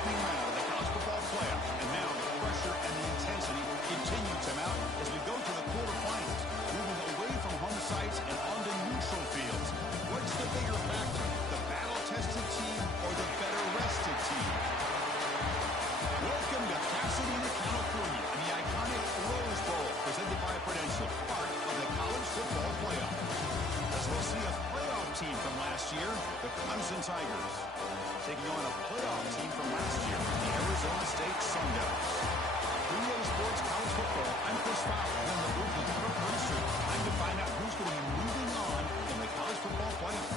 opening round of the college football playoff. And now the pressure and the intensity continue to mount as we go to the quarterfinals, moving away from home sites and onto neutral fields. What's the bigger factor, the battle-tested team or the better-rested team? Welcome to Pasadena, California, and the iconic Rose Bowl, presented by Prudential, part of the college football playoff. As we'll see a playoff team from last year, the Clemson Tigers, taking on a playoff team from last year, the Arizona State Sun Devils. For EA Sports College Football, I'm Chris Fowler, and the booth with Kirk Herbstreit. Time to find out who's going to be moving on in the college football playoff.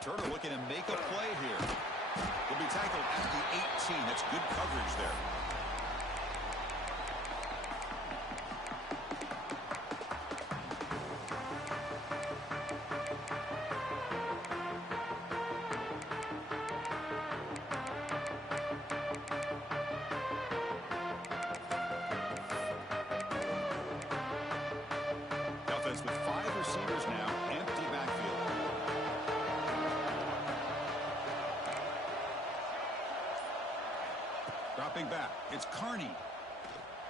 Returner looking to make a play here. He'll be tackled at the 18. That's good coverage there. The offense with 5 receivers now, empty backfield. Dropping back, it's Carney.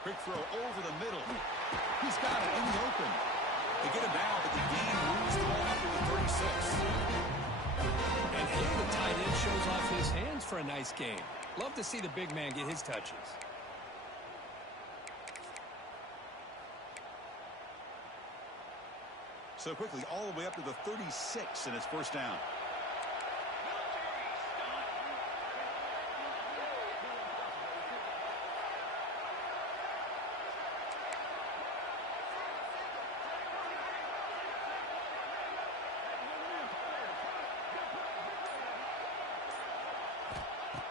Quick throw over the middle. He's got it in the open. They get him down, but the game moves the ball after the 36. And here the tight end shows off his hands for a nice game. Love to see the big man get his touches. So quickly, all the way up to the 36, and it's first down.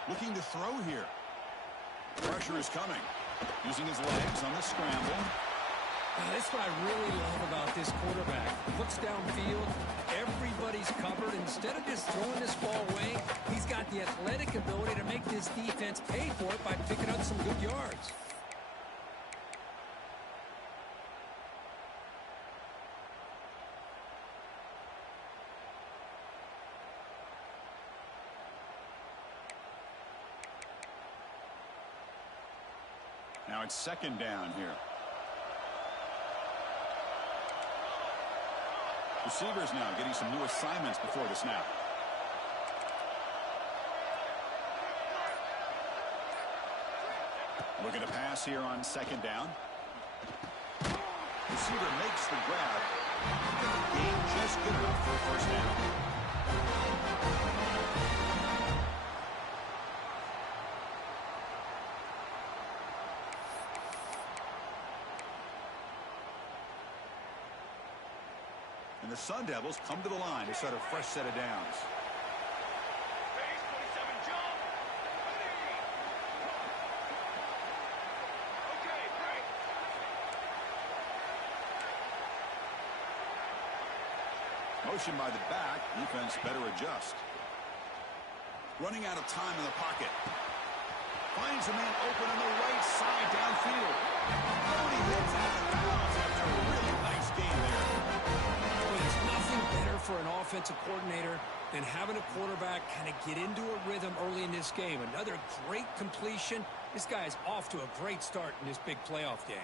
Looking to throw here. Pressure is coming. Using his legs on the scramble. That's what I really love about this quarterback. Looks downfield. Everybody's covered. Instead of just throwing this ball away, he's got the athletic ability to make this defense pay for it by picking up some good yards. Now it's second down here. Receivers now getting some new assignments before the snap. Looking to pass here on second down. Receiver makes the grab. And the game just good enough for a first down. And the Sun Devils come to the line to start a fresh set of downs. Motion by the back. Defense better adjust. Running out of time in the pocket. Finds a man open on the right side downfield. Oh, he hits out of bounds after a really nice game there. There's nothing better for an offensive coordinator than having a quarterback kind of get into a rhythm early in this game. Another great completion. This guy is off to a great start in this big playoff game.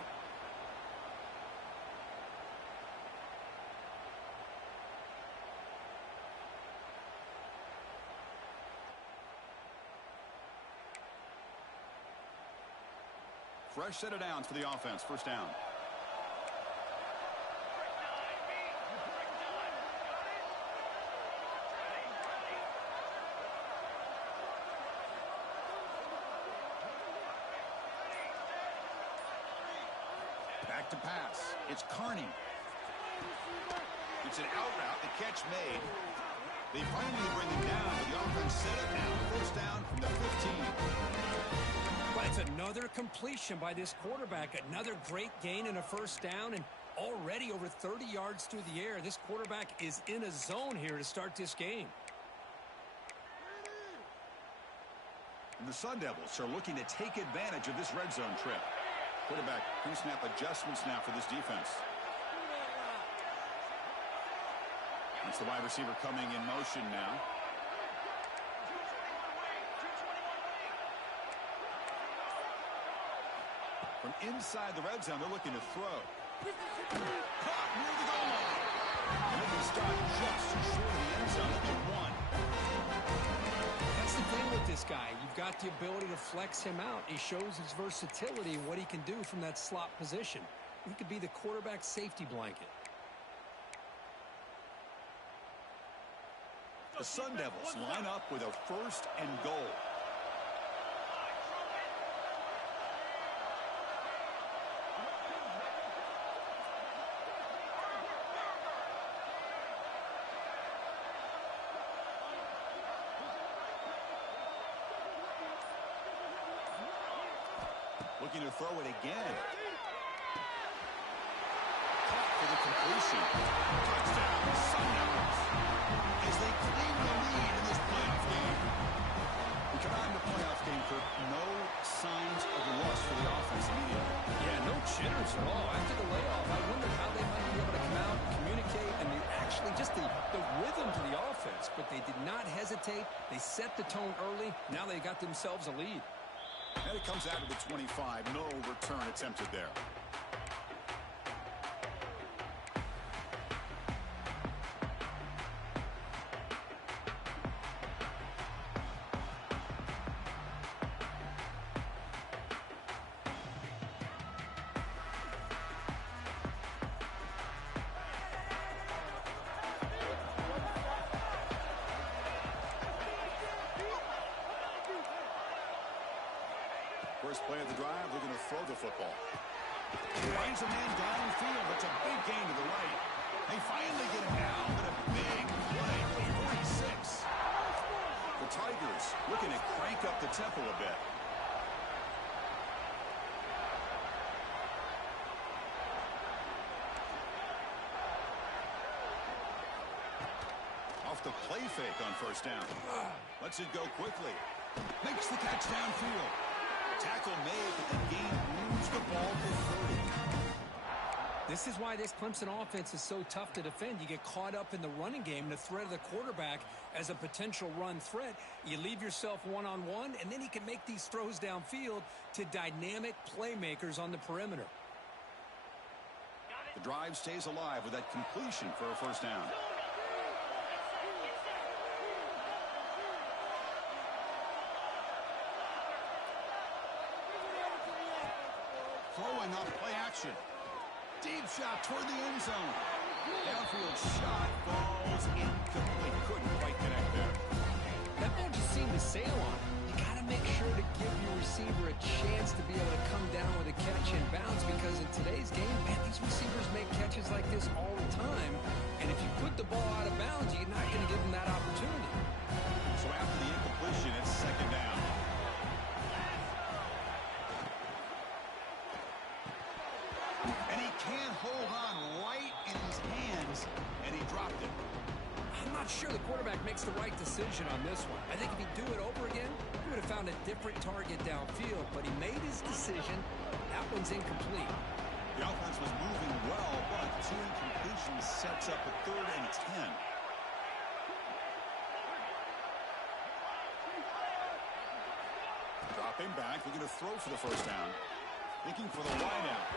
Fresh set of downs for the offense. First down. Back to pass. It's Carney. It's an out route. The catch made. They finally bring him down, but the offense set up now. First down from the 15. But it's another completion by this quarterback. Another great gain and a first down, and already over 30 yards through the air. This quarterback is in a zone here to start this game. And the Sun Devils are looking to take advantage of this red zone trip. Quarterback pre-snap adjustments now for this defense. It's the wide receiver coming in motion now. From inside the red zone, they're looking to throw. Caught near the goal line. And they can start just short of the end zone at the 1. That's the thing with this guy. You've got the ability to flex him out. He shows his versatility and what he can do from that slot position. He could be the quarterback safety blanket. The Sun Devils line up with a first and goal. Looking to throw it again. Caught for the completion. Touchdown, Sun Devils. As they claim the lead in this playoff game. We come out in the playoff game for no signs of loss for the offense immediately. Yeah, no jitters at all. After the layoff, I wondered how they might be able to come out and communicate and actually just the rhythm to the offense. But they did not hesitate. They set the tone early. Now they got themselves a lead. And it comes out of the 25. No return attempted there. First play of the drive, they're going to throw the football. Finds a man downfield. That's a big gain to the right. They finally get him down, but a big play for 46. The Tigers looking to crank up the tempo a bit. Off the play fake on first down. Lets it go quickly. Makes the catch downfield. Tackle made, but the game moves the ball to 30. This is why this Clemson offense is so tough to defend. You get caught up in the running game, the threat of the quarterback as a potential run threat. You leave yourself one-on-one, and then he can make these throws downfield to dynamic playmakers on the perimeter. The drive stays alive with that completion for a first down. Throwing up play action. Deep shot toward the end zone. Downfield shot falls incomplete. Couldn't quite connect there. That ball just seemed to sail on. You got to make sure to give your receiver a chance to be able to come down with a catch and bounce, because in today's game, man, these receivers make catches like this all the time. And if you put the ball out of bounds, you're not going to give them that opportunity. So after the incompletion, it's second down. And he can't hold on right in his hands, and he dropped it. I'm not sure the quarterback makes the right decision on this one. I think if he'd do it over again, he would have found a different target downfield, but he made his decision. That one's incomplete. The offense was moving well, but two incompletions sets up a 3rd and 10. Dropping back, looking to throw for the first down. Thinking for the wideout.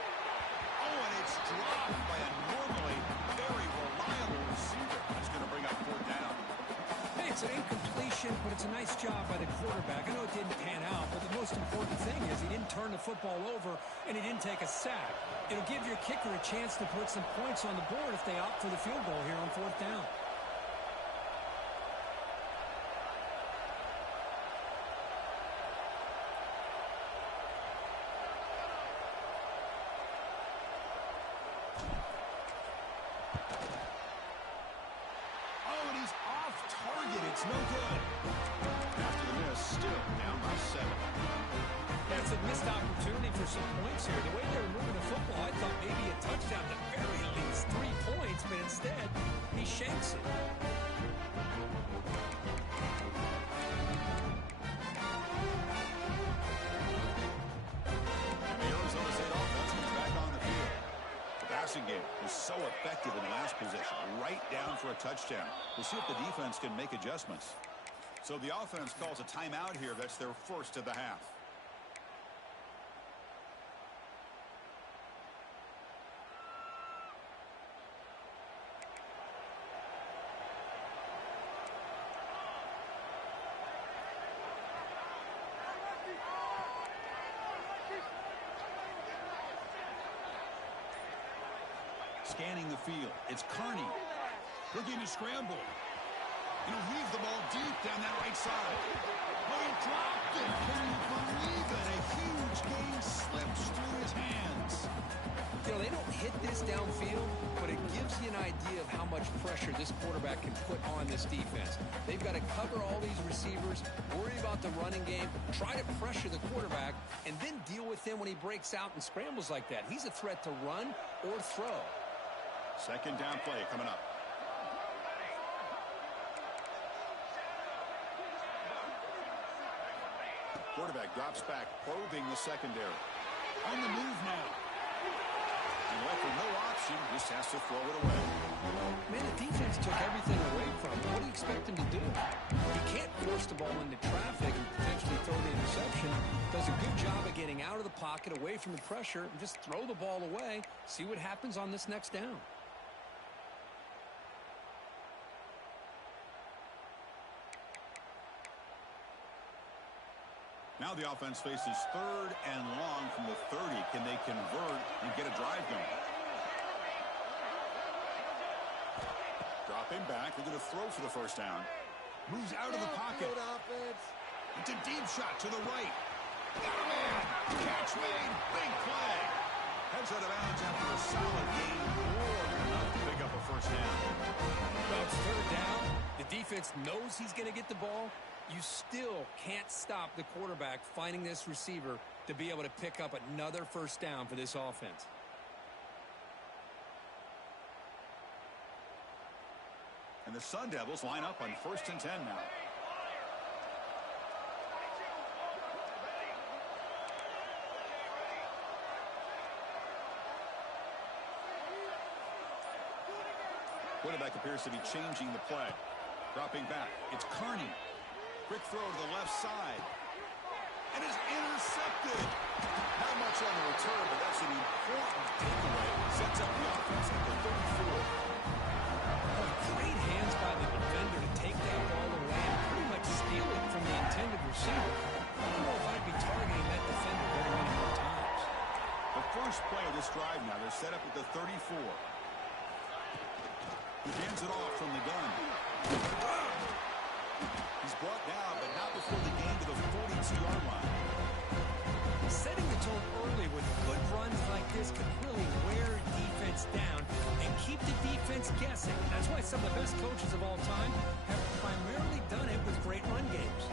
Oh, and it's dropped by a normally very reliable receiver. That's going to bring up 4th down. Hey, it's an incompletion, but it's a nice job by the quarterback. I know it didn't pan out, but the most important thing is he didn't turn the football over and he didn't take a sack. It'll give your kicker a chance to put some points on the board if they opt for the field goal here on 4th down. a missed opportunity for some points here. The way they were moving the football, I thought maybe a touchdown, at the very least 3 points, but instead, he shanks it. And the Arizona State offense is back on the field. The passing game was so effective in the last possession, right down for a touchdown. We'll see if the defense can make adjustments. So the offense calls a timeout here. That's their first of the half. Scanning the field. It's Kearney looking to scramble. And he'll heave the ball deep down that right side. Oh, he dropped it. Can you believe it? A huge gain slips through his hands. You know, they don't hit this downfield, but it gives you an idea of how much pressure this quarterback can put on this defense. They've got to cover all these receivers, worry about the running game, try to pressure the quarterback, and then deal with him when he breaks out and scrambles like that. He's a threat to run or throw. Second down play coming up. Quarterback drops back, probing the secondary. On the move now. And left with no option, just has to throw it away. Man, the defense took everything away from him. What do you expect him to do? He can't force the ball into traffic and potentially throw the interception. Does a good job of getting out of the pocket, away from the pressure, and just throw the ball away. See what happens on this next down. Now the offense faces third and long from the 30. Can they convert and get a drive going? Dropping back. They're going to throw for the first down. Moves out of the pocket. It's a deep shot to the right. Got a man. Catch made. Big play. Heads out of bounds after a solid game. More than enough to pick up a first down. Well, it's third down. The defense knows he's going to get the ball. You still can't stop the quarterback finding this receiver to be able to pick up another first down for this offense. And the Sun Devils line up on 1st and 10 now. Quarterback appears to be changing the play. Dropping back. It's Kearney. Quick throw to the left side. And is intercepted. Not much on the return, but that's an important takeaway. Sets up the offense at the 34. Oh, great hands by the defender to take that ball away and pretty much steal it from the intended receiver. I don't know if I'd be targeting that defender very many more times. The first play of this drive now, they're set up at the 34. He hands it off from the gun. He's brought down, but not before the gain to the 42-yard line. Setting the tone early with good runs like this can really wear defense down and keep the defense guessing. That's why some of the best coaches of all time have primarily done it with great run games.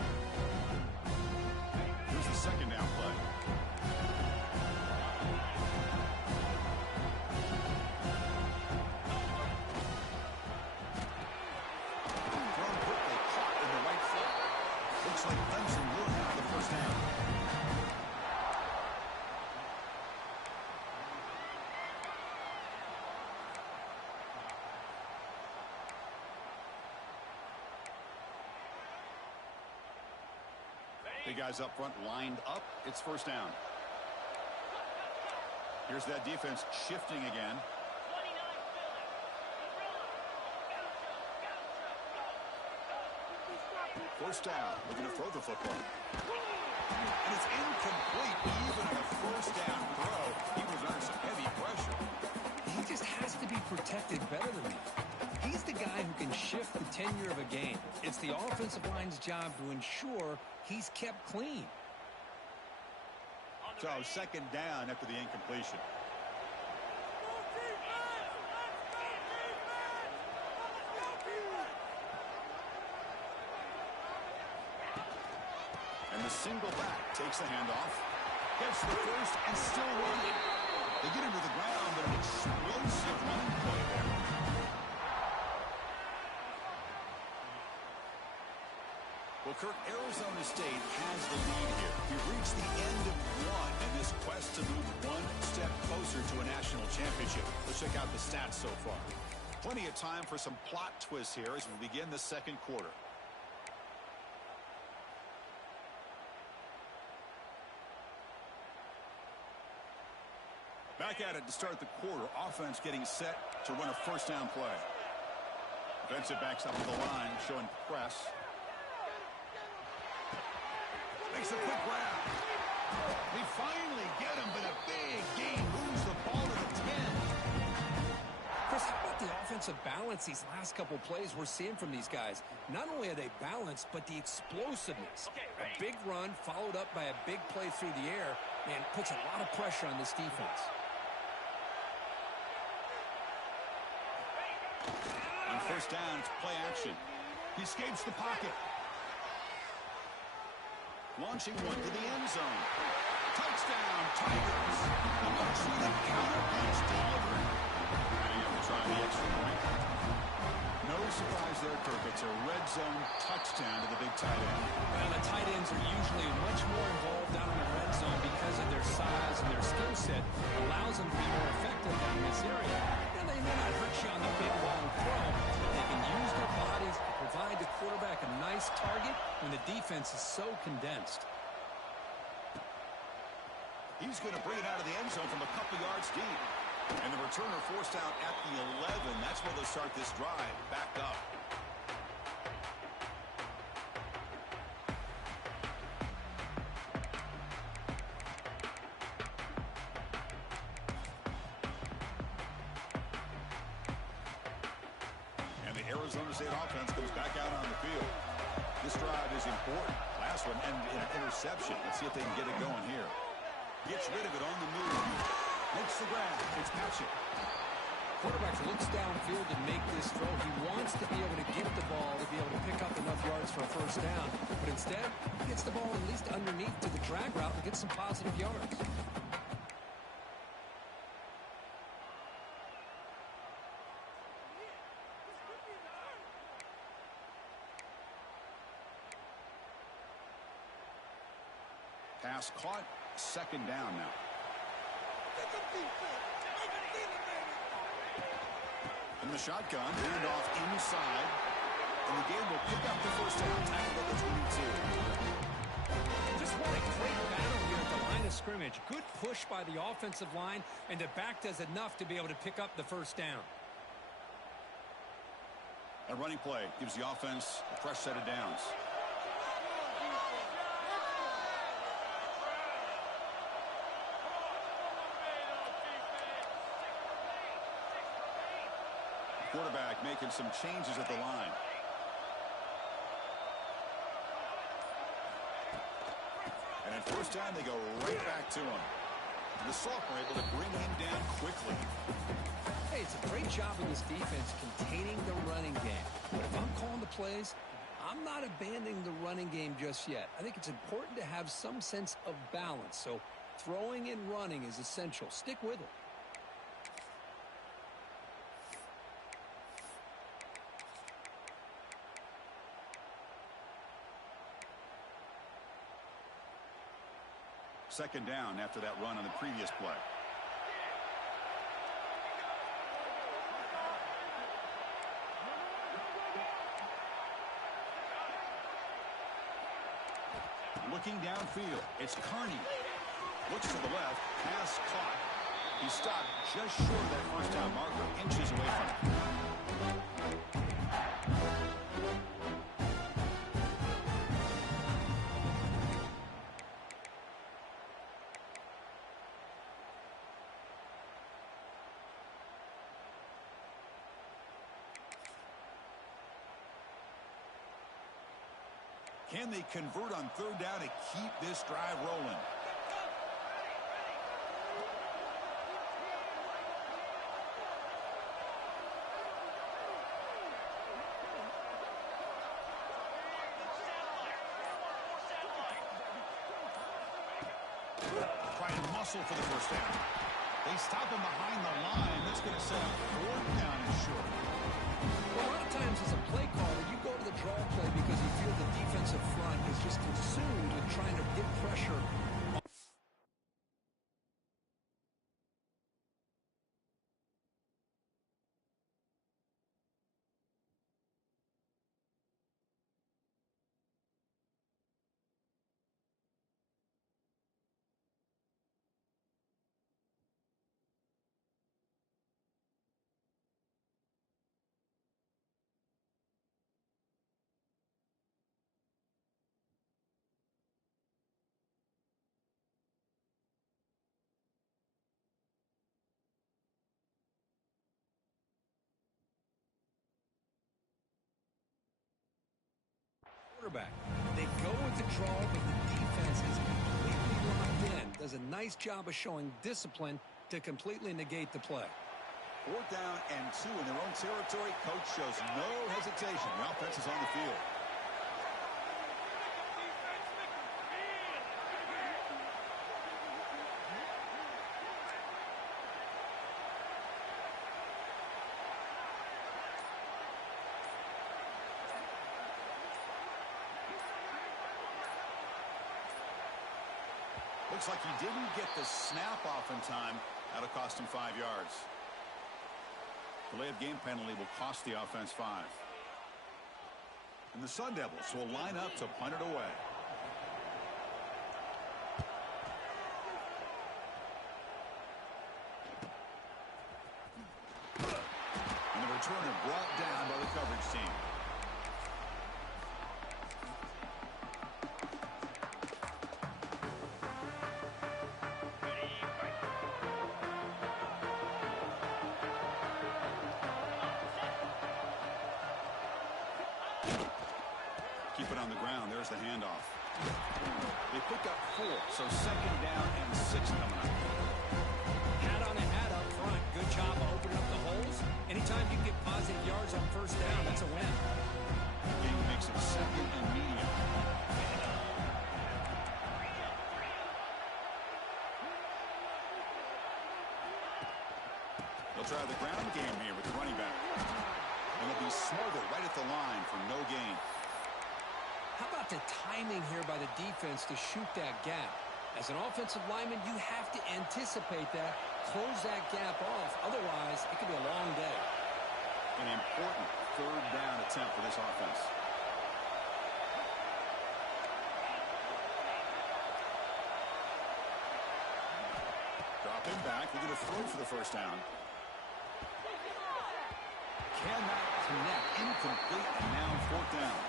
Here's the second down play. Like Clemson will have the first down. Big guys up front lined up. It's first down. Here's that defense shifting again. First down. We're going to throw the football. And it's incomplete. Even on a first down throw, he was under some heavy pressure. He just has to be protected better than that. He's the guy who can shift the tenure of a game. It's the offensive line's job to ensure he's kept clean. So second down after the incompletion. And the single back takes the handoff. Gets the first and still running. They get him to the ground, but an explosive running play there. Well, Kirk, Arizona State has the lead here. We've reached the end of one in this quest to move one step closer to a national championship. Let's check out the stats so far. Plenty of time for some plot twists here as we begin the second quarter. Back at it to start the quarter. Offense getting set to run a first down play. Defensive backs up to the line, showing press. Makes a quick grab. They finally get him, but a big gain moves the ball to the 10. Chris, how about the offensive balance these last couple plays we're seeing from these guys? Not only are they balanced, but the explosiveness. A big run followed up by a big play through the air, and puts a lot of pressure on this defense. On first down, it's play action. He escapes the pocket. Launching one to the end zone. Touchdown, Tigers. A much-needed counter-punch delivered. Ready to try the extra point. No surprise there, Kirk. It's a red zone touchdown to the big tight end. Well, the tight ends are usually much more involved down in the red zone because of their size and their skill set. It allows them to be more effective down in this area. And they may not hurt you on the big, long throw, but they can use their bodies to provide the quarterback a nice target when the defense is so condensed. He's going to bring it out of the end zone from a couple yards deep. And the returner forced out at the 11. That's where they'll start this drive. Back up. And the Arizona State offense comes back out on the field. This drive is important. Last one ended in an interception. Let's see if they can get it going here. Gets rid of it on the move. Makes the grab. It's Patrick. Quarterback looks downfield to make this throw. He wants to be able to get the ball to be able to pick up enough yards for a first down. But instead, he gets the ball at least underneath to the drag route and gets some positive yards. Pass caught. Second down now. In the shotgun, handoff inside. And the game will pick up the first down. Tackled at the 22. Just what a great battle here at the line of scrimmage. Good push by the offensive line, and the back does enough to be able to pick up the first down. A running play gives the offense a fresh set of downs. Quarterback making some changes at the line. And at first down, they go right back to him. And the Sophomore able to bring him down quickly. Hey, it's a great job of this defense containing the running game. But if I'm calling the plays, I'm not abandoning the running game just yet. I think it's important to have some sense of balance. So throwing and running is essential. Stick with it. Second down after that run on the previous play. Looking downfield, it's Carney. Looks to the left, pass caught. He stopped just short of that first down marker, inches away from it. Can they convert on third down to keep this drive rolling? try and muscle for the first down. They stop him behind the line. That's going to set up 4th down and short. Well, a lot of times as a play caller, you go to the draw play because you feel the defensive front is just consumed with trying to get pressure. Quarterback. They go with the draw, but the defense is completely locked in. Does a nice job of showing discipline to completely negate the play. 4th down and 2 in their own territory. Coach shows no hesitation. The offense is on the field. Looks like he didn't get the snap off in time. That'll cost him 5 yards. Delay of game penalty will cost the offense 5. And the Sun Devils will line up to punt it away. And the returner brought down by the coverage team. Keep it on the ground. There's the handoff. They pick up 4, so 2nd down and 6 coming up. Hat on a hat up front. Good job of opening up the holes. Anytime you get positive yards on 1st down, that's a win. Game makes it 2nd and medium. They'll try the ground game here with the running back. And it'll be smothered right at the line for no gain. How about the timing here by the defense to shoot that gap? As an offensive lineman, you have to anticipate that, close that gap off. Otherwise, it could be a long day. An important 3rd down attempt for this offense. Dropping back, we're going to throw for the 1st down. Cannot connect, incomplete, and now 4th down.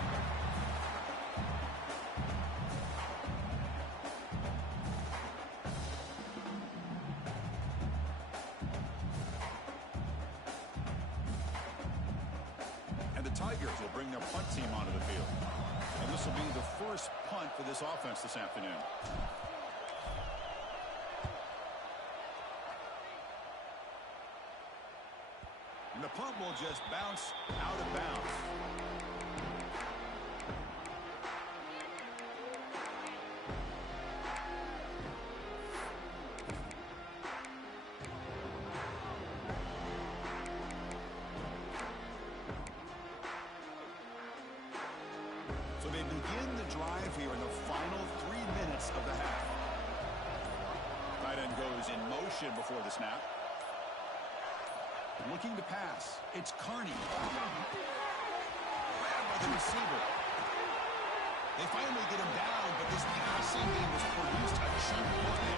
Tigers will bring their punt team onto the field. And this will be the first punt for this offense this afternoon. And the punt will just bounce out of bounds. So they begin the drive here in the final 3 minutes of the half. Tight end goes in motion before the snap. Looking to pass. It's Carney. Grabbed by the receiver. They finally get him down, but this passing game has produced a cheap play.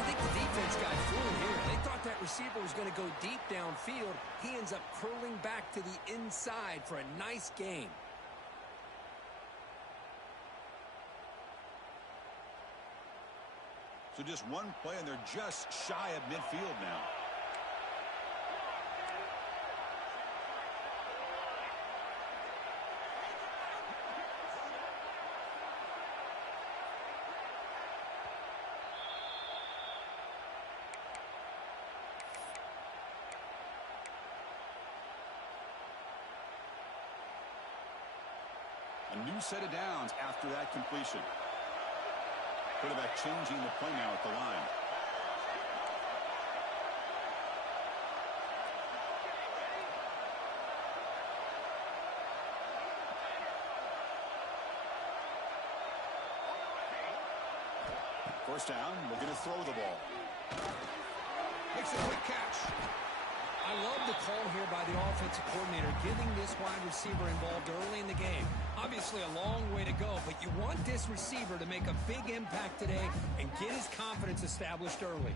I think the defense got fooled here. They thought that receiver was going to go deep downfield. He ends up curling back to the inside for a nice gain. So just one play, and they're just shy of midfield now. A new set of downs after that completion. Quarterback changing the play now at the line. First down, looking to throw the ball. Makes a quick catch. I love the call here by the offensive coordinator, giving this wide receiver involved early in the game. Obviously a long way to go, but you want this receiver to make a big impact today and get his confidence established early.